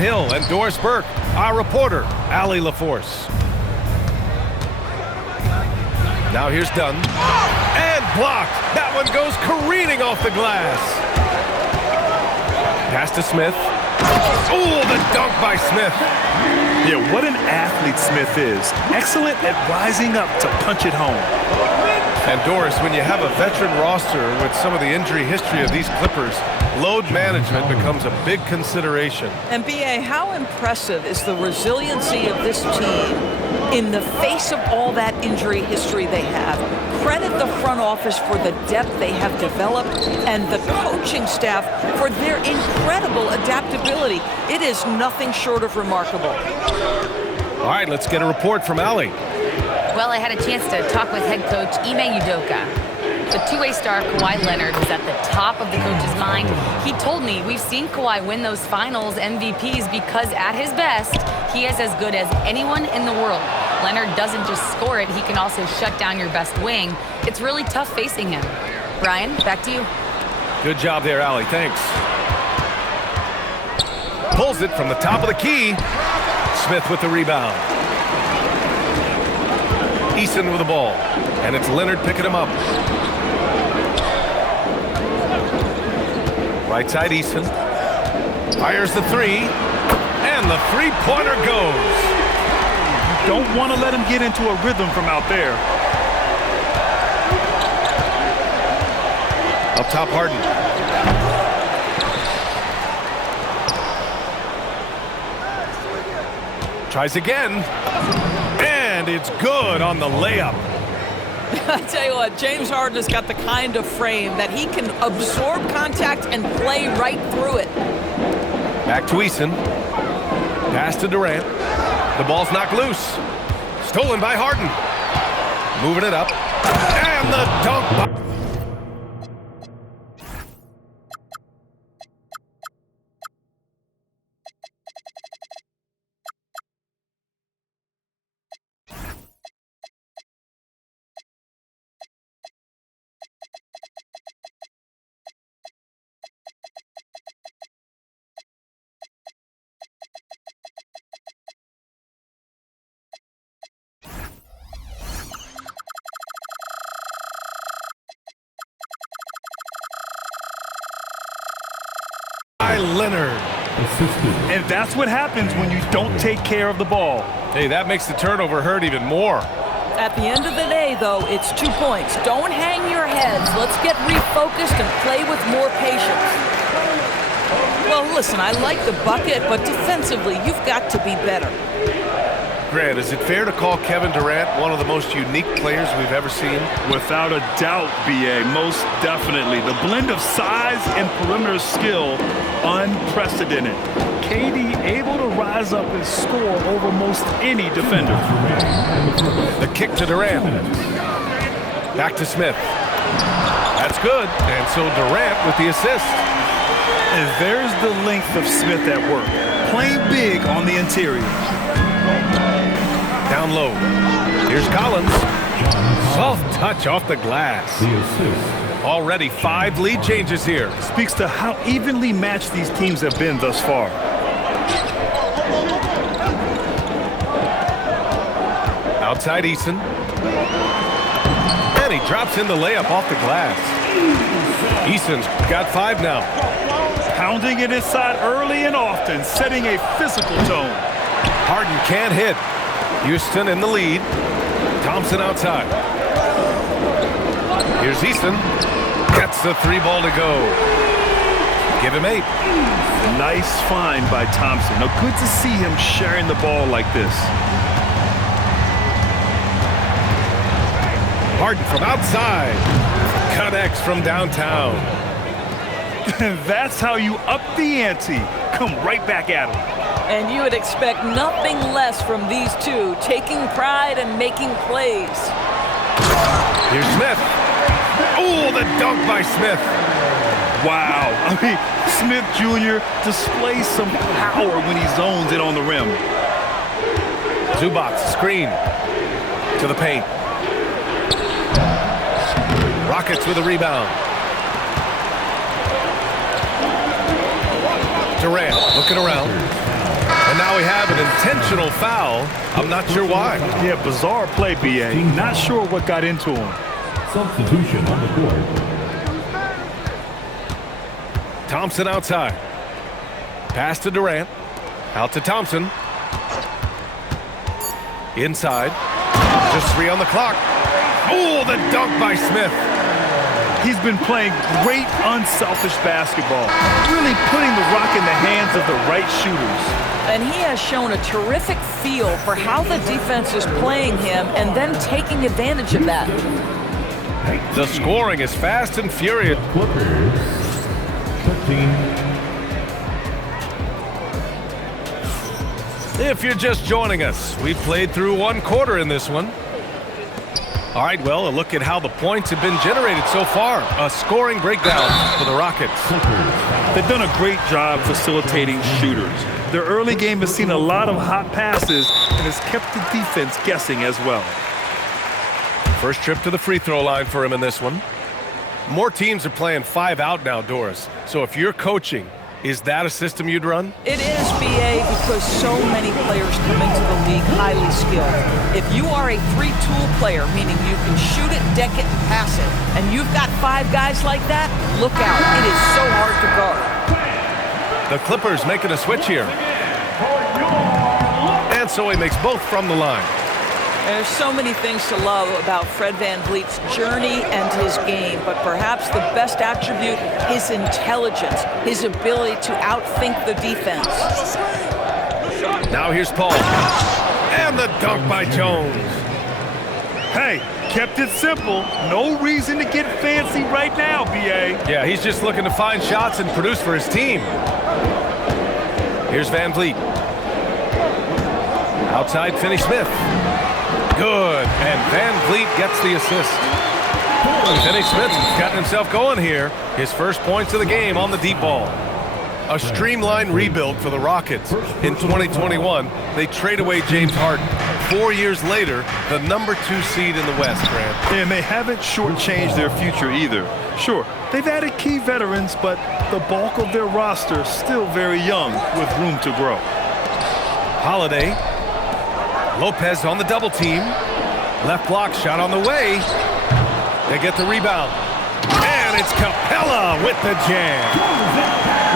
Hill and Doris Burke. Our reporter, Allie LaForce. Now here's Dunn. And blocked. That one goes careening off the glass. Pass to Smith. Oh, the dunk by Smith. Yeah, what an athlete Smith is. Excellent at rising up to punch it home. And Doris, when you have a veteran roster with some of the injury history of these Clippers, load management becomes a big consideration. And B.A., how impressive is the resiliency of this team in the face of all that injury history they have? Credit the front office for the depth they have developed and the coaching staff for their incredible adaptability. It is nothing short of remarkable. All right, let's get a report from Allie. Well, I had a chance to talk with head coach Ime Udoka. The two-way star Kawhi Leonard was at the top of the coach's mind. He told me we've seen Kawhi win those finals MVPs because at his best, he is as good as anyone in the world. Leonard doesn't just score it, he can also shut down your best wing. It's really tough facing him. Brian, back to you. Good job there, Allie. Thanks. Pulls it from the top of the key. Smith with the rebound. Eason with the ball. And it's Leonard picking him up. Right side, Eason. Fires the three. And the three-pointer goes. Don't want to let him get into a rhythm from out there. Up top, Harden. Tries again. And it's good on the layup. I tell you what, James Harden has got the kind of frame that he can absorb contact and play right through it. Back to Eason. Pass to Durant. The ball's knocked loose. Stolen by Harden. Moving it up. And the dunk. Leonard. And that's what happens when you don't take care of the ball. Hey, that makes the turnover hurt even more. At the end of the day, though, it's 2 points. Don't hang your heads. Let's get refocused and play with more patience. Well, listen, I like the bucket, but defensively, you've got to be better. Grant, is it fair to call Kevin Durant one of the most unique players we've ever seen? Without a doubt, B.A., most definitely. The blend of size and perimeter skill, unprecedented. KD able to rise up and score over most any defender. The kick to Durant. Back to Smith. That's good. And so Durant with the assist. And there's the length of Smith at work. Playing big on the interior. Down low. Here's Collins. Soft touch off the glass. Already 5 lead changes here. Speaks to how evenly matched these teams have been thus far. Outside Eason. And he drops in the layup off the glass. Eason's got 5 now. Pounding it inside early and often, setting a physical tone. Harden can't hit. Houston in the lead. Thompson outside. Here's Eason. Gets the 3 ball to go. Give him 8. Nice find by Thompson. Now good to see him sharing the ball like this. Harden from outside. Connects from downtown. That's how you up the ante. Come right back at him. And you would expect nothing less from these two, taking pride and making plays. Here's Smith. Oh, the dunk by Smith. Wow. I mean, Smith Jr. displays some power when he zones it on the rim. Zubac, screen to the paint. Rockets with a rebound. Durant looking around. now we have an intentional foul. I'm not sure why. Yeah, bizarre play, B.A. Not sure what got into him. Substitution on the court. Thompson outside. Pass to Durant. Out to Thompson. Inside. Just 3 on the clock. Oh, the dunk by Smith. He's been playing great, unselfish basketball, really putting the rock in the hands of the right shooters. And he has shown a terrific feel for how the defense is playing him and then taking advantage of that. The scoring is fast and furious. Clippers 15. If you're just joining us, we've played through 1 quarter in this one. All right, well, a look at how the points have been generated so far. A scoring breakdown for the Rockets. They've done a great job facilitating shooters. Their early game has seen a lot of hot passes and has kept the defense guessing as well. First trip to the free throw line for him in this one. More teams are playing 5 out now, Doris. So if you're coaching, is that a system you'd run? It is, B.A., because so many players come into the league highly skilled. If you are a 3-tool player, meaning you can shoot it, deck it, and pass it, and you've got 5 guys like that, look out. It is so hard to guard. The Clippers making a switch here. And so he makes both from the line. There's so many things to love about Fred VanVleet's journey and his game, but perhaps the best attribute, his intelligence, his ability to outthink the defense. Now here's Paul. And the dunk by Jones. Hey, kept it simple. No reason to get fancy right now, B.A. Yeah, he's just looking to find shots and produce for his team. Here's VanVleet. Outside, Finney-Smith. Good, and VanVleet gets the assist. Finney-Smith's gotten himself going here. His first points of the game on the deep ball. A streamlined rebuild for the Rockets. In 2021, they trade away James Harden. 4 years later, the number 2 seed in the West, Grant. And they haven't shortchanged their future either. Sure, they've added key veterans, but the bulk of their roster still very young with room to grow. Holiday. Lopez on the double team. Left block shot on the way. They get the rebound. And it's Capella with the jam.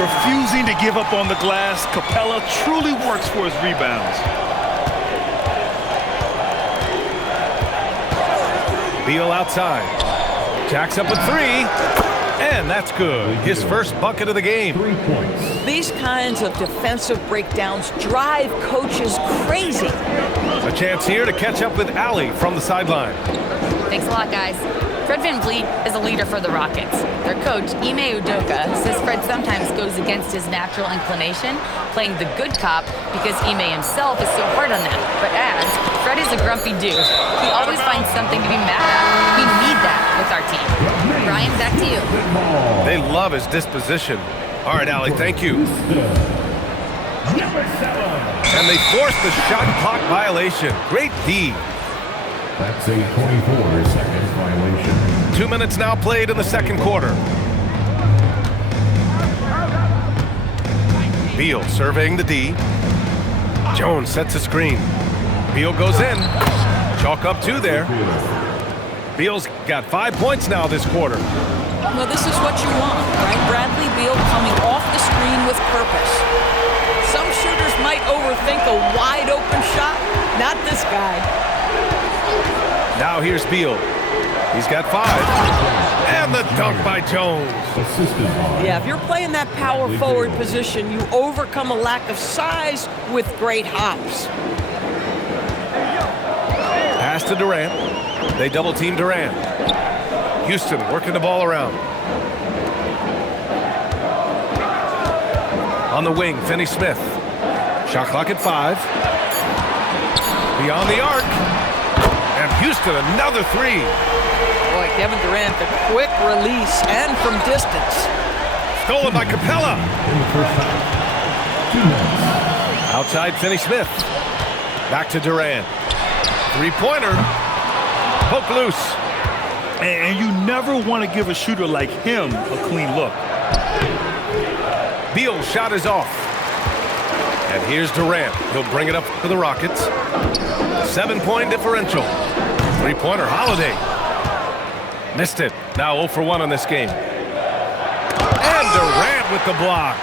Refusing to give up on the glass, Capella truly works for his rebounds. Beal outside. Jacks up with 3. And that's good. His first bucket of the game. 3 points. These kinds of defensive breakdowns drive coaches crazy. A chance here to catch up with Allie from the sideline. Thanks a lot, guys. Fred VanVleet is a leader for the Rockets. Their coach, Ime Udoka, says Fred sometimes goes against his natural inclination, playing the good cop because Ime himself is so hard on them. But adds, Fred is a grumpy dude. He always finds something to be mad at. We need that with our team. Brian, back to you. They love his disposition. All right, Allie, thank you. And they force the shot clock violation. Great D. That's a 24-second violation. 2 minutes now played in the second quarter. Beal surveying the D. Jones sets a screen. Beal goes in. Chalk up 2 there. Beal's got 5 points now this quarter. Well, this is what you want, right? Bradley Beal coming off the screen with purpose. Some shooters might overthink a wide open shot. Not this guy. Now here's Beal. He's got 5. And the dunk by Jones. Assisted by Yeah, if you're playing that power forward position, you overcome a lack of size with great hops. Pass to Durant. They double team Durant. Houston working the ball around. On the wing, Finney-Smith. Shot clock at 5. Beyond the arc. And Houston, another 3. Boy, Kevin Durant, the quick release and from distance. Stolen by Capella. in the first half. 2 minutes. Outside Finney-Smith. Back to Durant. 3-pointer. Poke loose. And you never want to give a shooter like him a clean look. Beal's shot is off. And here's Durant. He'll bring it up for the Rockets. 7-point differential. Three-pointer, Holiday. Missed it. Now 0 for 1 on this game. And Durant with the block.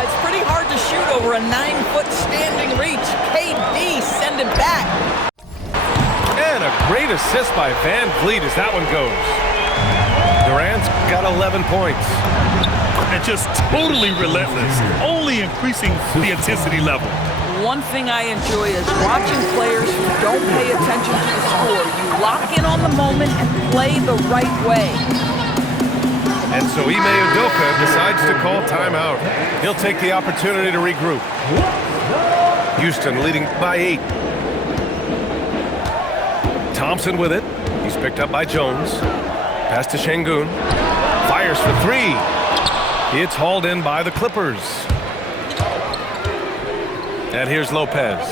It's pretty hard to shoot over a 9-foot standing reach. KD send it back. And a great assist by Van Vliet as that one goes. Durant's got 11 points. And just totally relentless, only increasing the intensity level. One thing I enjoy is watching players who don't pay attention to the score. You lock in on the moment and play the right way. And so Ime Udoka decides to call timeout. He'll take the opportunity to regroup. Houston leading by 8. Thompson with it. He's picked up by Jones. Pass to Şengün. Fires for 3. It's hauled in by the Clippers. And here's Lopez.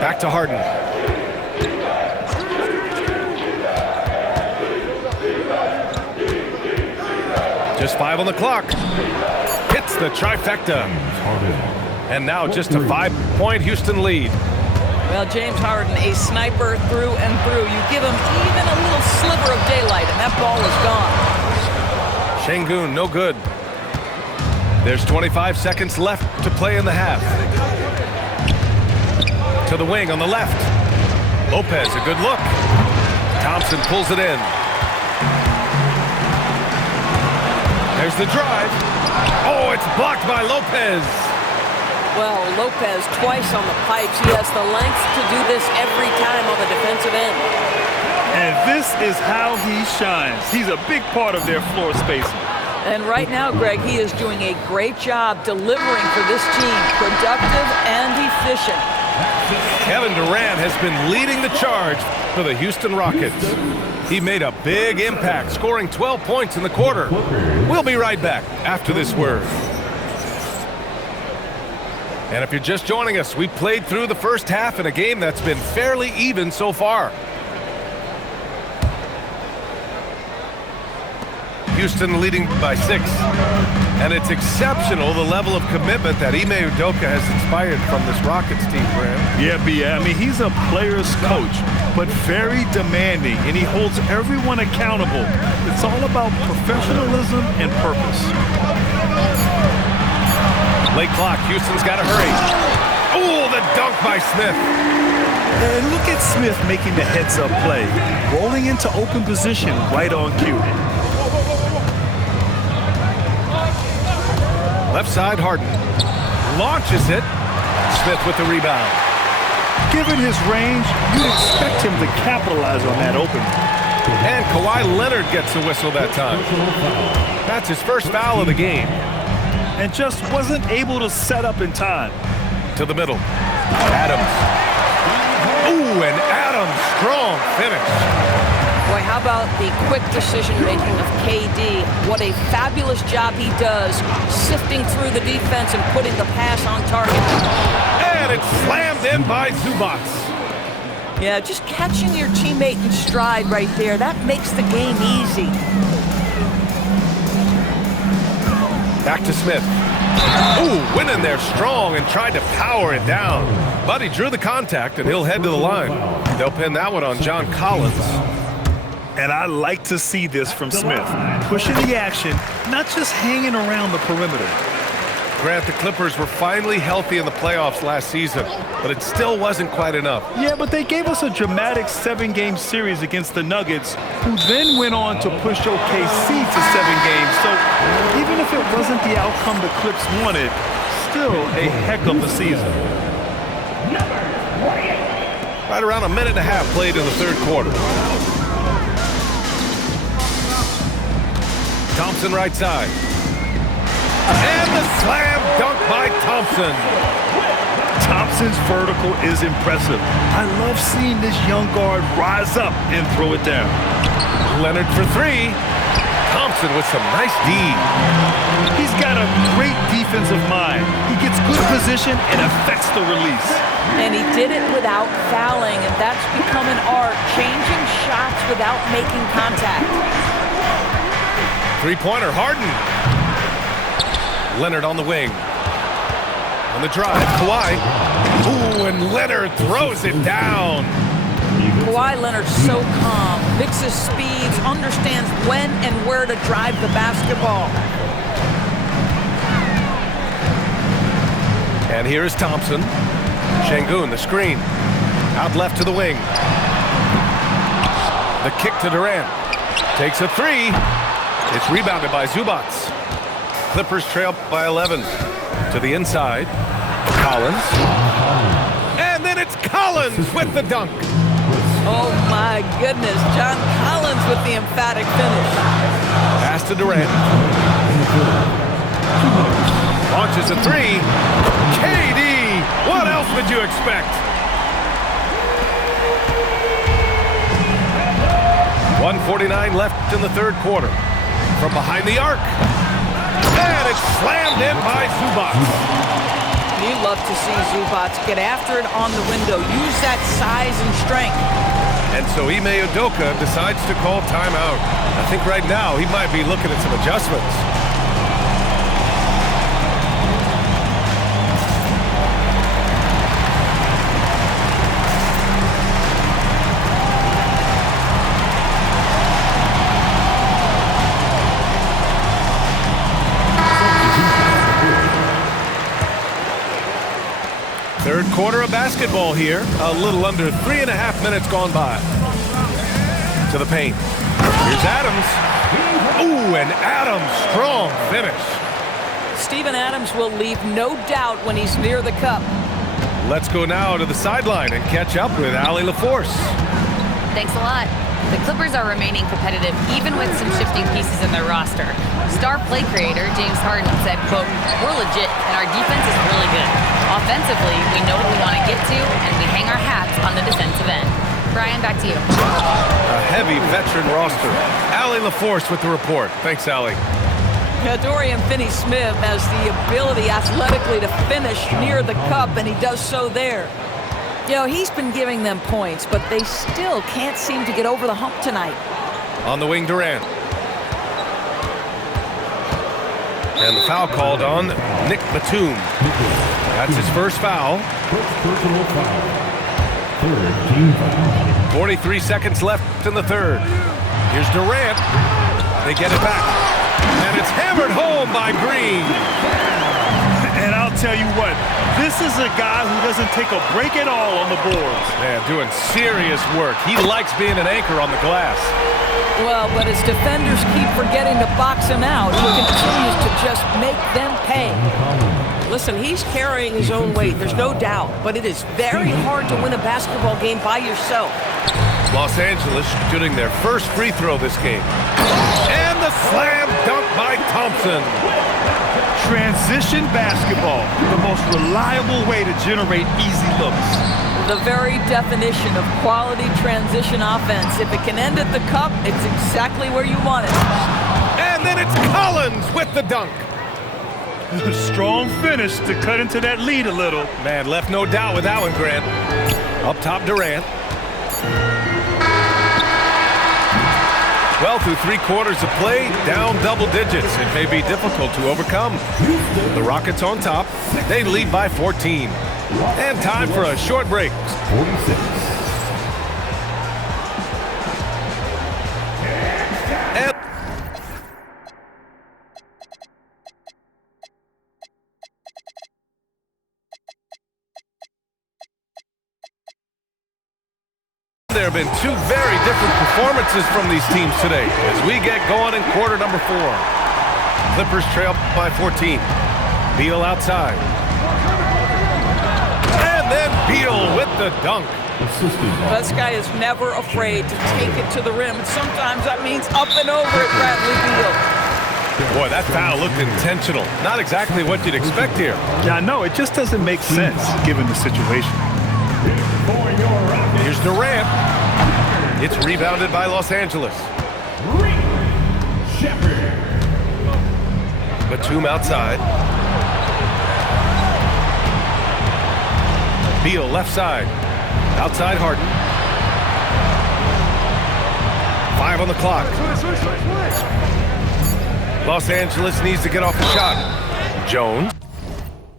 Back to Harden. Just 5 on the clock. Hits the trifecta. And now just a 5-point Houston lead. Well, James Harden, a sniper through and through. You give him even a little sliver of daylight, and that ball is gone. Şengün, no good. There's 25 seconds left to play in the half. To the wing on the left. Lopez, a good look. Thompson pulls it in. There's the drive. Oh, it's blocked by Lopez. Well, Lopez twice on the pipes. He has the length to do this every time on the defensive end. And this is how he shines. He's a big part of their floor spacing. And right now, Greg, he is doing a great job delivering for this team. Productive and efficient. Kevin Durant has been leading the charge for the Houston Rockets. He made a big impact, scoring 12 points in the quarter. We'll be right back after this word. And if you're just joining us, we played through the first half in a game that's been fairly even so far. Houston leading by 6. And it's exceptional the level of commitment that Ime Udoka has inspired from this Rockets team, Graham. Yeah, I mean, he's a player's coach, but very demanding, and he holds everyone accountable. It's all about professionalism and purpose. Late clock, Houston's got to hurry. Oh, the dunk by Smith. And look at Smith making the heads-up play, rolling into open position right on cue. Left side, Harden. Launches it. Smith with the rebound. Given his range, you'd expect him to capitalize on that opening. And Kawhi Leonard gets the whistle that time. That's his first foul of the game. And just wasn't able to set up in time. To the middle. Adams. Ooh, and Adams, strong finish. Boy, how about the quick decision-making of KD? What a fabulous job he does sifting through the defense and putting the pass on target. And it's slammed in by Zubac. Yeah, just catching your teammate in stride right there, that makes the game easy. Back to Smith. Ooh, went in there strong and tried to power it down. But he drew the contact, and he'll head to the line. They'll pin that one on John Collins. And I like to see this from Smith. Pushing the action, not just hanging around the perimeter. Grant, the Clippers were finally healthy in the playoffs last season, but it still wasn't quite enough. Yeah, but they gave us a dramatic 7-game series against the Nuggets, who then went on to push OKC to 7 games. So even if it wasn't the outcome the Clips wanted, still a heck of a season. Right around a minute and a half played in the third quarter. Thompson right side. And the slam dunk by Thompson. Thompson's vertical is impressive. I love seeing this young guard rise up and throw it down. Leonard for 3. Thompson with some nice D. He's got a great defensive mind. He gets good position and affects the release. And he did it without fouling, and that's become an art, changing shots without making contact. Three-pointer, Harden. Leonard on the wing. On the drive, Kawhi. Ooh, and Leonard throws it down. Kawhi Leonard's so calm, mixes speeds, understands when and where to drive the basketball. And here is Thompson. Şengün, the screen. Out left to the wing. The kick to Durant. Takes a three. It's rebounded by Zubac. Clippers trail by 11. To the inside. Collins. And then it's Collins with the dunk. Oh my goodness, John Collins with the emphatic finish. Pass to Durant. Launches a three. KD! What else would you expect? 1:49 left in the third quarter. From behind the arc. And it's slammed in by Zubac. You love to see Zubac get after it on the window. Use that size and strength. And so Ime Udoka decides to call timeout. I think right now he might be looking at some adjustments. Third quarter of basketball here. A little under 3.5 minutes gone by. To the paint. Here's Adams. Ooh, and Adams, strong finish. Steven Adams will leave no doubt when he's near the cup. Let's go now to the sideline and catch up with Allie LaForce. Thanks a lot. The Clippers are remaining competitive even with some shifting pieces in their roster. Star play creator James Harden said, quote, "We're legit and our defense is really good. Offensively, we know what we want to get to and we hang our hats on the defensive end." Brian, back to you. A heavy veteran roster. Allie LaForce with the report. Thanks, Allie. Dorian Finney-Smith has the ability athletically to finish near the cup, and he does so there. You know, he's been giving them points, but they still can't seem to get over the hump tonight. On the wing, Durant. And the foul called on Nick Batum. That's his first foul. First personal foul. Third team foul. 43 seconds left in the third. Here's Durant. They get it back. And it's hammered home by Green. And I'll tell you what, this is a guy who doesn't take a break at all on the boards. Man, doing serious work. He likes being an anchor on the glass. Well, but his defenders keep forgetting to box him out. He continues to just make them pay. Listen, he's carrying his own weight, there's no doubt, but it is very hard to win a basketball game by yourself. Los Angeles shooting their first free throw this game. And the slam dunk by Thompson. Transition basketball, the most reliable way to generate easy looks. The very definition of quality transition offense. If it can end at the cup, it's exactly where you want it. And then it's Collins with the dunk. Strong finish to cut into that lead a little. Man, left no doubt with that one, Grant. Up top, Durant. Well, through 3 quarters of play, down double digits. It may be difficult to overcome. The Rockets on top. They lead by 14. And time for a short break. 46. And there have been 2 very different performances from these teams today as we get going in quarter number 4. Clippers trail by 14. Beal outside. And then Beal with the dunk. This guy is never afraid to take it to the rim. Sometimes that means up and over at Bradley Beal. Boy, that foul looked intentional. Not exactly what you'd expect here. Yeah, I know. It just doesn't make sense given the situation. Here's Durant. It's rebounded by Los Angeles. Batum outside. Beal left side. Outside Harden. 5 on the clock. Los Angeles needs to get off the shot. Jones.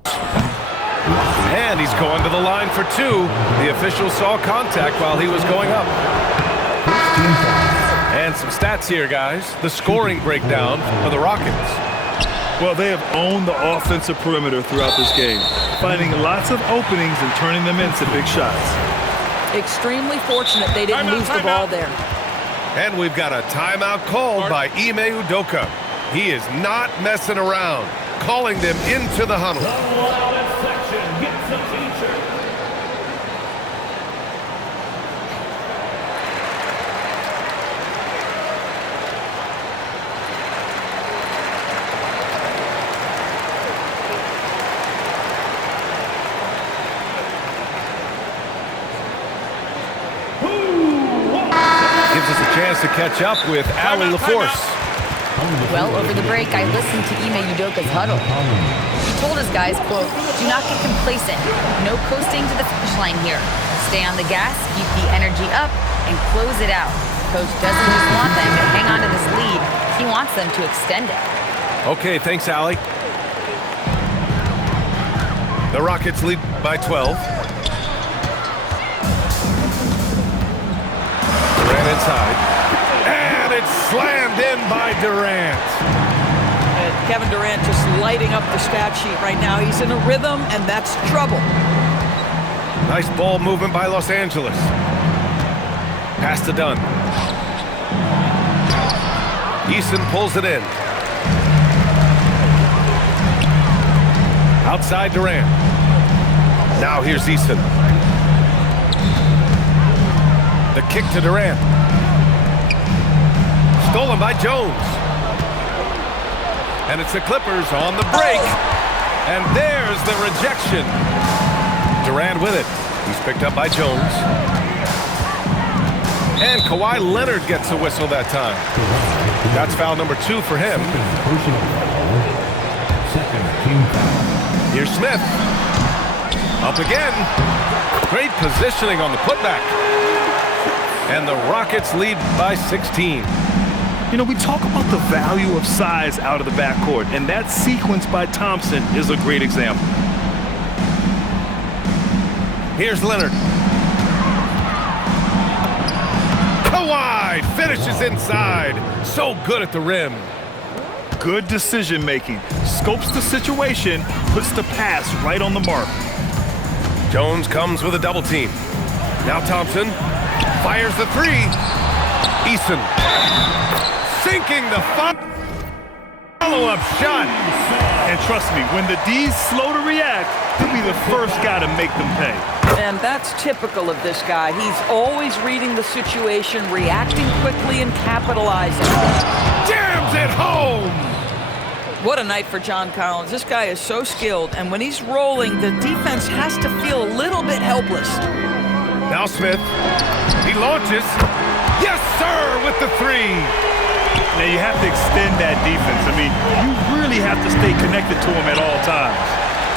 And he's going to the line for two. The official saw contact while he was going up. And some stats here, guys. The scoring breakdown for the Rockets. Well, they have owned the offensive perimeter throughout this game, finding lots of openings and turning them into big shots. Extremely fortunate they didn't lose the ball there. And we've got a timeout called by Ime Udoka. He is not messing around, calling them into the huddle. Gives us a chance to catch up with Allie LaForce. Well, over the break, I listened to Ime Udoka's huddle. He told his guys, quote, "Do not get complacent. No coasting to the finish line here. Stay on the gas, keep the energy up, and close it out. Coach doesn't just want them to hang on to this lead. He wants them to extend it." Okay, thanks, Allie. The Rockets lead by 12. Durant inside. And it's slammed in by Durant. And Kevin Durant just lighting up the stat sheet right now. He's in a rhythm, and that's trouble. Nice ball movement by Los Angeles. Pass to Dunn. Eason pulls it in. Outside Durant. Now here's Eason. The kick to Durant. Stolen by Jones. And it's the Clippers on the break. And there's the rejection. Durant with it. He's picked up by Jones. And Kawhi Leonard gets a whistle that time. That's foul number 2 for him. Here's Smith. Up again. Great positioning on the putback. And the Rockets lead by 16. You know, we talk about the value of size out of the backcourt, and that sequence by Thompson is a great example. Here's Leonard. Kawhi finishes inside. So good at the rim. Good decision making. Scopes the situation, puts the pass right on the mark. Jones comes with a double team. Now Thompson fires the three. Eason sinking the follow-up shot. And trust me, when the D's slow to react, he'll be the first guy to make them pay. And that's typical of this guy. He's always reading the situation, reacting quickly, and capitalizing. Jams it home! What a night for John Collins. This guy is so skilled, and when he's rolling, the defense has to feel a little bit helpless. Now Smith. He launches. Yes, sir, with the three. Now you have to extend that defense. I mean, you really have to stay connected to him at all times.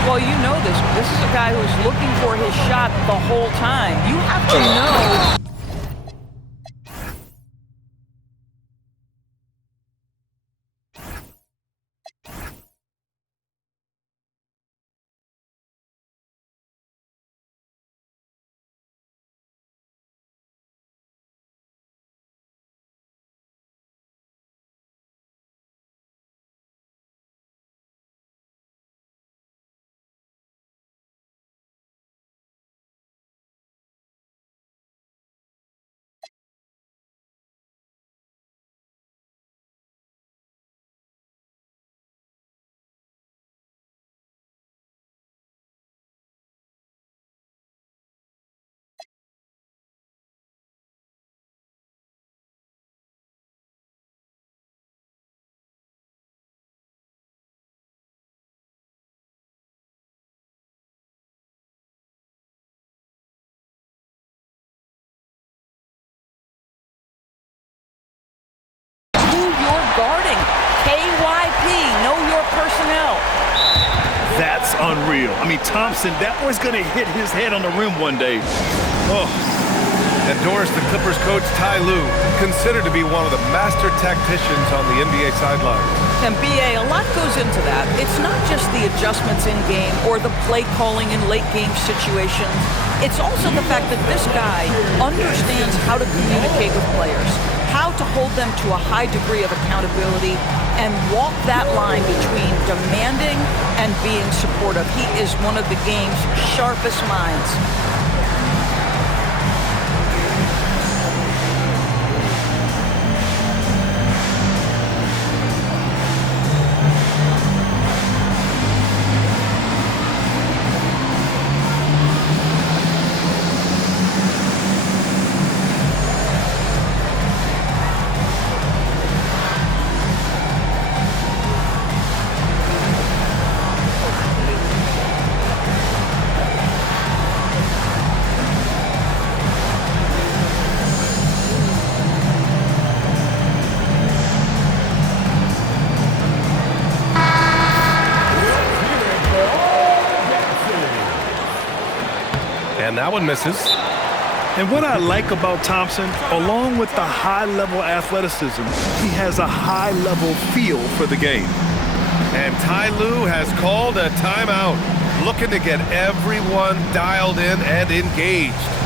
Well, you know this. This is a guy who's looking for his shot the whole time. You have to know. Guarding KYP, know your personnel. That's unreal. I mean, Thompson, that boy's going to hit his head on the rim one day. Oh. And Doris, the Clippers coach Ty Lue, considered to be one of the master tacticians on the NBA sidelines. And BA, a lot goes into that. It's not just the adjustments in game or the play calling in late game situations. It's also the fact that this guy understands how to communicate with players, how to hold them to a high degree of accountability, and walk that line between demanding and being supportive. He is one of the game's sharpest minds. And that one misses. And what I like about Thompson, along with the high-level athleticism, he has a high-level feel for the game. And Ty Lue has called a timeout, looking to get everyone dialed in and engaged.